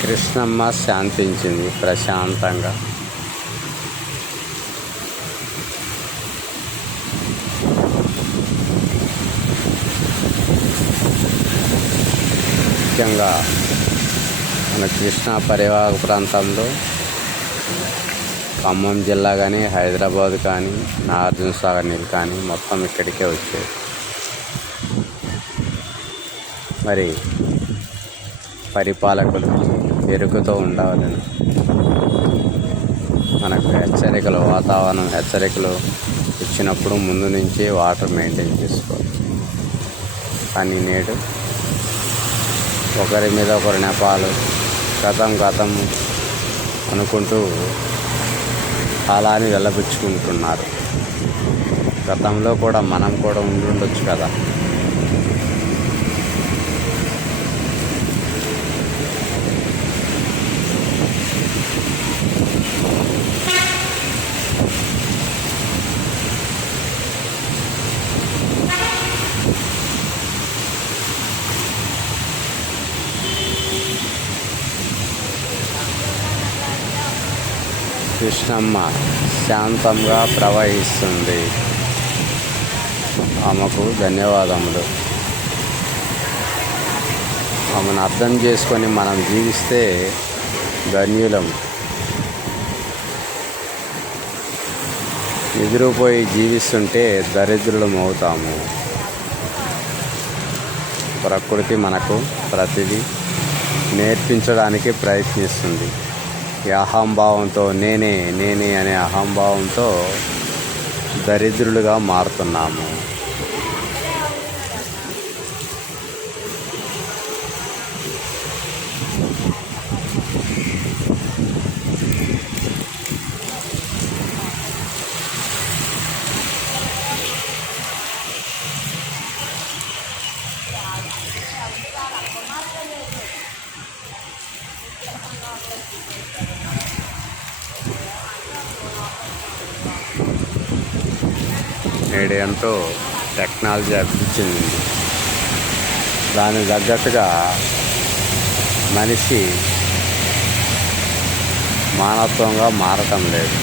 కృష్ణమ్మ శాంతించింది ప్రశాంతంగా. ముఖ్యంగా మన కృష్ణా పరివాహక ప్రాంతంలో ఖమ్మం జిల్లా కానీ హైదరాబాద్ కానీ నాగార్జున సాగర్ నీళ్ళు కానీ మొత్తం ఇక్కడికే వచ్చేది మరి పరిపాలకులు ఎరుకుతో ఉండాలని మనకు హెచ్చరికలు వాతావరణం హెచ్చరికలు ఇచ్చినప్పుడు ముందు నుంచి వాటర్ మెయింటైన్ చేసుకోవాలి. కానీ నేడు ఒకరి మీద ఒకరు నెపాలు గతం గతం అనుకుంటూ కాలాన్ని వెళ్ళబుచ్చుకుంటున్నారు గతంలో కూడా మనం కూడా ఉండుండొచ్చు కదా. కృష్ణమ్మ శాంతంగా ప్రవహిస్తుంది. ఆమెకు ధన్యవాదములు. ఆమెను అర్థం చేసుకొని మనం జీవిస్తే ధన్యులం. ఎదురుపోయి జీవిస్తుంటే దరిద్రులం అవుతాము. ప్రకృతి మనకు ప్రతిదీ నేర్పించడానికి ప్రయత్నిస్తుంది. ఈ అహంభావంతో నేనే నేనే అనే అహంభావంతో దరిద్రులుగా మారుతున్నాము. నేడు ఎంతో టెక్నాలజీ అభివృద్ధి చెందింది దానికి తగ్గట్టుగా మనిషి మానవత్వంగా మారటం లేదు.